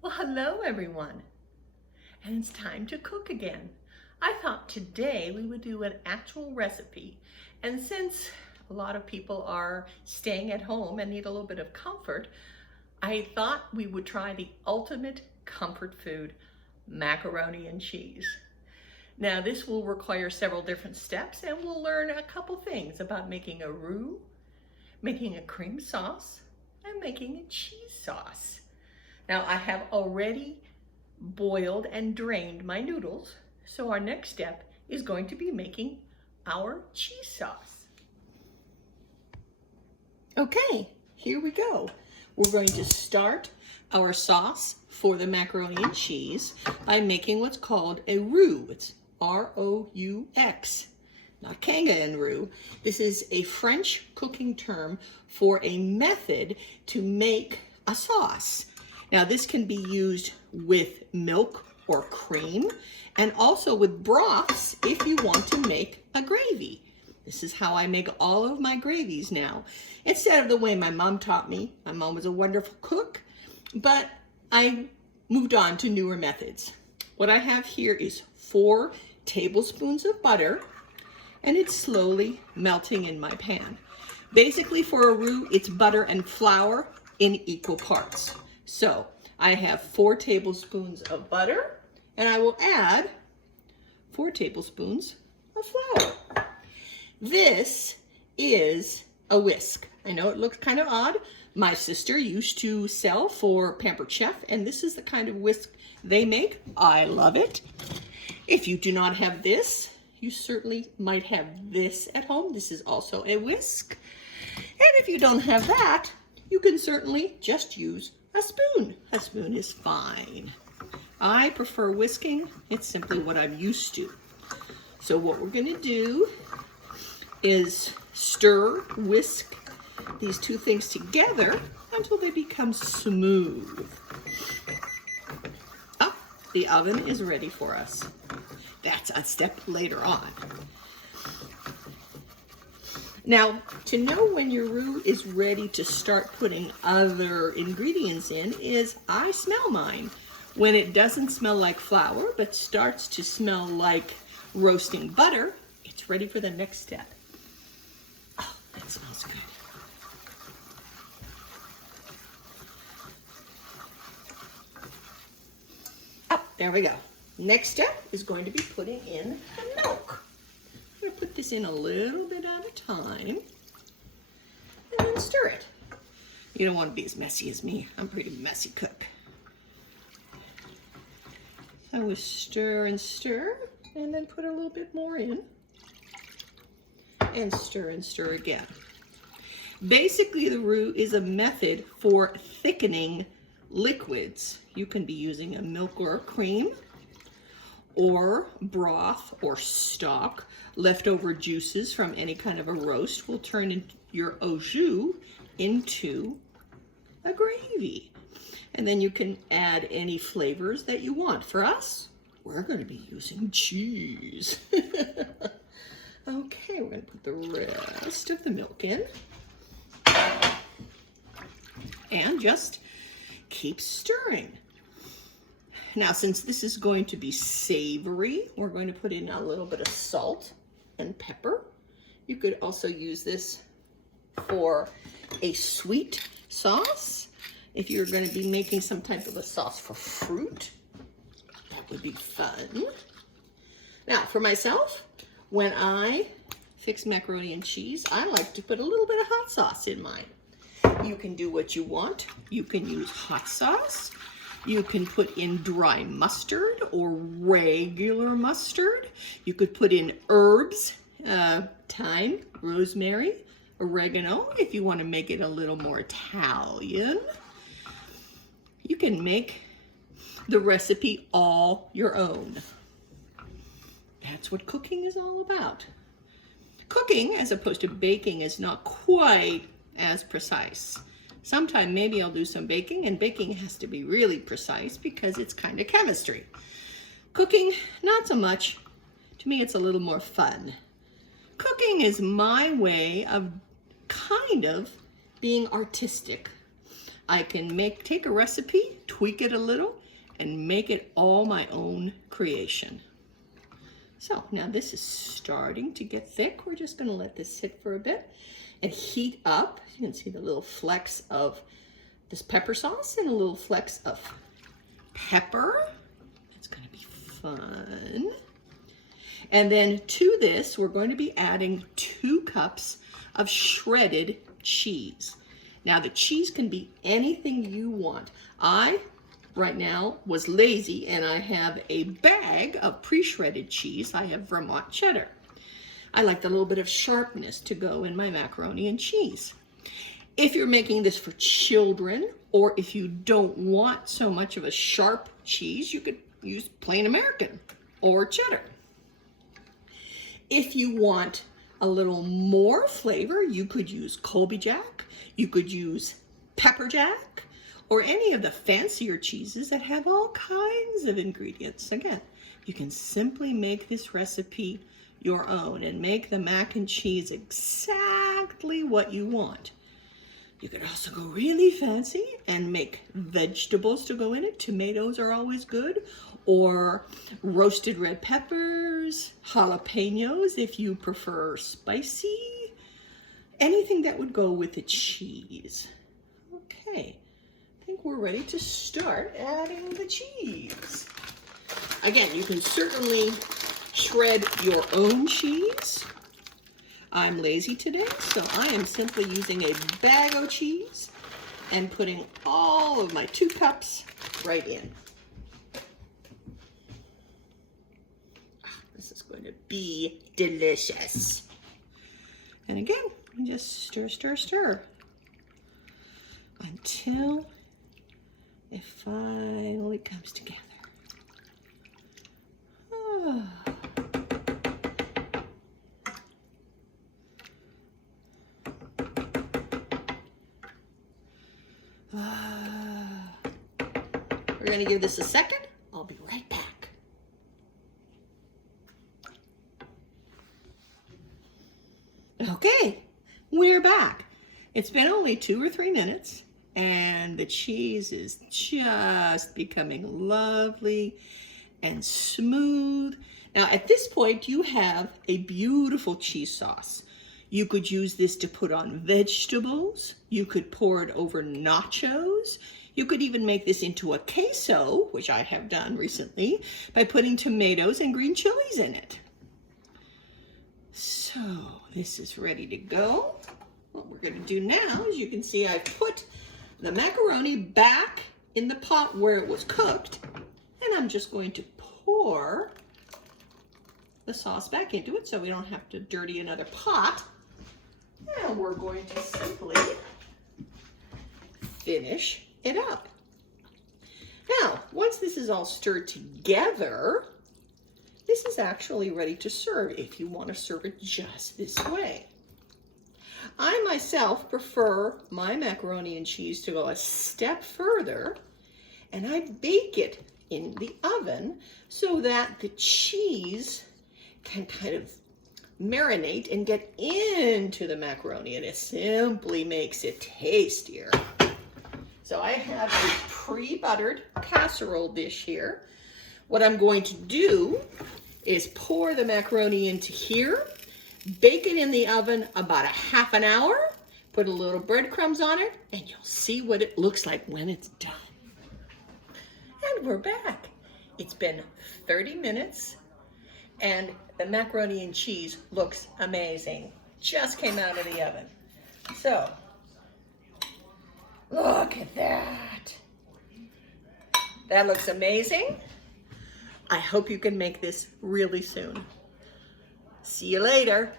Well, hello everyone, and it's time to cook again. I thought today we would do an actual recipe, and since a lot of people are staying at home and need a little bit of comfort, I thought we would try the ultimate comfort food, macaroni and cheese. Now this will require several different steps, and we'll learn a couple things about making a roux, making a cream sauce, and making a cheese sauce. Now I have already boiled and drained my noodles, so our next step is going to be making our cheese sauce. Okay, here we go. We're going to start our sauce for the macaroni and cheese by making what's called a roux. It's R-O-U-X, not kangaroo. This is a French cooking term for a method to make a sauce. Now this can be used with milk or cream, and also with broths if you want to make a gravy. This is how I make all of my gravies now, instead of the way my mom taught me. My mom was a wonderful cook, but I moved on to newer methods. What I have here is 4 tablespoons of butter, and it's slowly melting in my pan. Basically for a roux, it's butter and flour in equal parts. So I have 4 tablespoons of butter, and I will add 4 tablespoons of flour. This is a whisk. I know it looks kind of odd. My sister used to sell for Pampered Chef, and this is the kind of whisk they make. I love it. If you do not have this, you certainly might have this at home. This is also a whisk. And if you don't have that, you can certainly just use a spoon. A spoon is fine. I prefer whisking. It's simply what I'm used to. So what we're going to do is stir, whisk these two things together until they become smooth. Oh, the oven is ready for us. That's a step later on. Now, to know when your roux is ready to start putting other ingredients in is I smell mine. When it doesn't smell like flour, but starts to smell like roasting butter, it's ready for the next step. Oh, that smells good. Oh, there we go. Next step is going to be putting in the milk. I'm going to put this in a little bit at a time and then stir it. You don't want to be as messy as me. I'm a pretty messy cook. So we stir and stir, and then put a little bit more in, and stir again. Basically, the roux is a method for thickening liquids. You can be using a milk or a cream, or broth or stock. Leftover juices from any kind of a roast will turn your au jus into a gravy. And then you can add any flavors that you want. For us, we're going to be using cheese. Okay, we're going to put the rest of the milk in. And just keep stirring. Now, since this is going to be savory, we're going to put in a little bit of salt and pepper. You could also use this for a sweet sauce. If you're going to be making some type of a sauce for fruit, that would be fun. Now, for myself, when I fix macaroni and cheese, I like to put a little bit of hot sauce in mine. You can do what you want. You can use hot sauce. You can put in dry mustard or regular mustard. You could put in herbs, thyme, rosemary, oregano, if you want to make it a little more Italian. You can make the recipe all your own. That's what cooking is all about. Cooking, as opposed to baking, is not quite as precise. Sometime maybe I'll do some baking, and baking has to be really precise because it's kind of chemistry. Cooking, not so much. To me, it's a little more fun. Cooking is my way of kind of being artistic. I can take a recipe, tweak it a little, and make it all my own creation. So now this is starting to get thick. We're just gonna let this sit for a bit and heat up. You can see the little flecks of this pepper sauce and a little flecks of pepper. It's gonna be fun. And then to this, we're going to be adding 2 cups of shredded cheese. Now the cheese can be anything you want. I, right now, was lazy and I have a bag of pre-shredded cheese. I have Vermont cheddar. I like the little bit of sharpness to go in my macaroni and cheese. If you're making this for children, or if you don't want so much of a sharp cheese, you could use plain American or cheddar. If you want a little more flavor, you could use Colby Jack, you could use Pepper Jack, or any of the fancier cheeses that have all kinds of ingredients. Again, you can simply make this recipe your own and make the mac and cheese exactly what you want. You could also go really fancy and make vegetables to go in it. Tomatoes are always good, or roasted red peppers, jalapenos if you prefer spicy, anything that would go with the cheese. Okay. I think we're ready to start adding the cheese. Again, you can certainly shred your own cheese. I'm lazy today, so I am simply using a bag of cheese and putting all of my 2 cups right in. This is going to be delicious. And again, just stir, stir, stir until it finally comes together. Oh. We're going to give this a second. I'll be right back. Okay, we're back. It's been only 2 or 3 minutes, and the cheese is just becoming lovely and smooth. Now, at this point, you have a beautiful cheese sauce. You could use this to put on vegetables. You could pour it over nachos. You could even make this into a queso, which I have done recently, by putting tomatoes and green chilies in it. So this is ready to go. What we're going to do now, as you can see, I've put the macaroni back in the pot where it was cooked, and I'm just going to pour the sauce back into it so we don't have to dirty another pot. And we're going to simply finish it up. Now, once this is all stirred together, this is actually ready to serve if you want to serve it just this way. I myself prefer my macaroni and cheese to go a step further, and I bake it in the oven so that the cheese can kind of marinate and get into the macaroni, and it simply makes it tastier. So I have a pre-buttered casserole dish here. What I'm going to do is pour the macaroni into here, bake it in the oven about a half an hour, put a little breadcrumbs on it, and you'll see what it looks like when it's done. And we're back. It's been 30 minutes, and the macaroni and cheese looks amazing. Just came out of the oven. So, look at that. That looks amazing. I hope you can make this really soon. See you later.